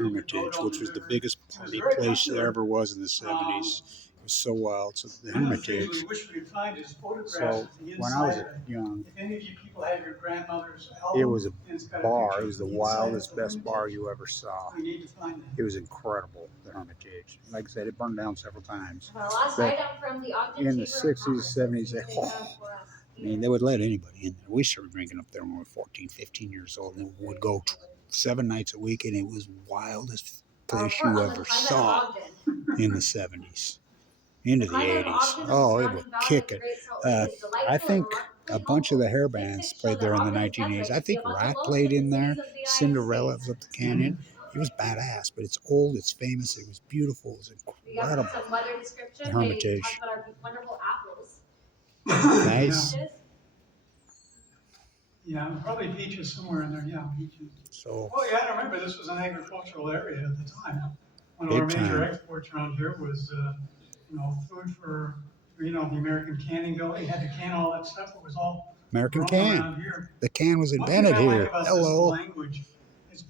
Hermitage, which was the biggest party place there ever was in the 70s. It was so wild. So the Hermitage. So when I was young, it was a bar. It was the wildest, best bar you ever saw. It was incredible, the Hermitage. Like I said, it burned down several times. But in the 60s, 70s, I mean, they would let anybody in there. We started drinking up there when we were 14, 15 years old, and we would go 7 nights a week, and it was wildest place you ever saw in the 70s. Into the 80s. Oh, it would kick it. I think a bunch of the hair bands played there in the 1980s. I think Rat played in there. Cinderella was up the canyon. It was badass, but it's old, it's famous, it was beautiful, it was incredible. The Hermitage. Nice. Yeah, probably beaches somewhere in there. Yeah, beaches. So. Oh yeah, I remember this was an agricultural area at the time. One of our major exports around here was, food for, the American canning building. Had to can all that stuff. It was all American can. Here. The can was invented here. Hello.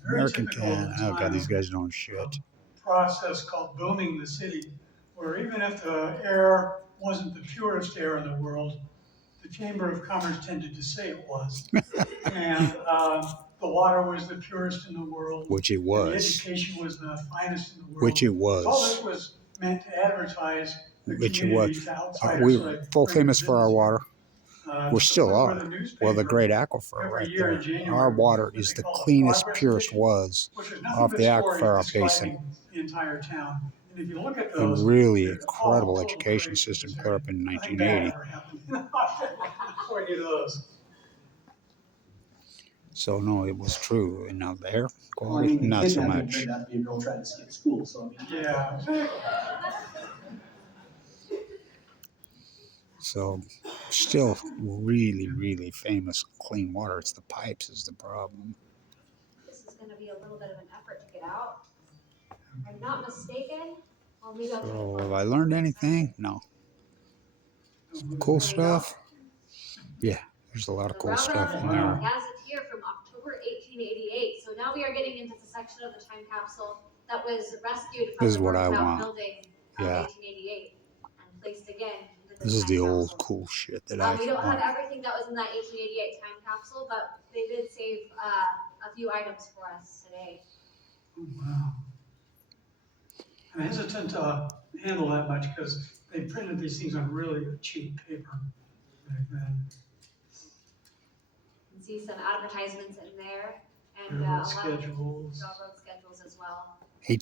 American can. Oh god, these guys don't shit. Process called booming the city, where even if the air wasn't the purest air in the world, the Chamber of Commerce tended to say it was. And the water was the purest in the world. Which it was. And the education was the finest in the world. Which it was. So all this was meant to advertise the which it was. We were full famous for our water. We still are. Well, the great aquifer right there. Our water is the cleanest, purest was off the aquifer basin. The entire town. And if you look at those, a really incredible education system clear up in 1980. So no, it was true. And now there, quality, not so much. Yeah. So, still really, really famous clean water. It's the pipes is the problem. This is going to be a little bit of an effort to get out. If I'm not mistaken. So, have I learned anything? No. Some cool stuff? Yeah, there's a lot of cool stuff in there. Gazetteer from October 1888. So now we are getting into the section of the time capsule that was rescued from the Roosevelt building in 1888 and placed again. This is the old cool shit that I. We don't have everything that was in that 1888 time capsule, but they did save a few items for us today. Oh, wow. I'm hesitant to handle that much because they printed these things on really cheap paper back then. You can see some advertisements in there and railroad schedules as well. 18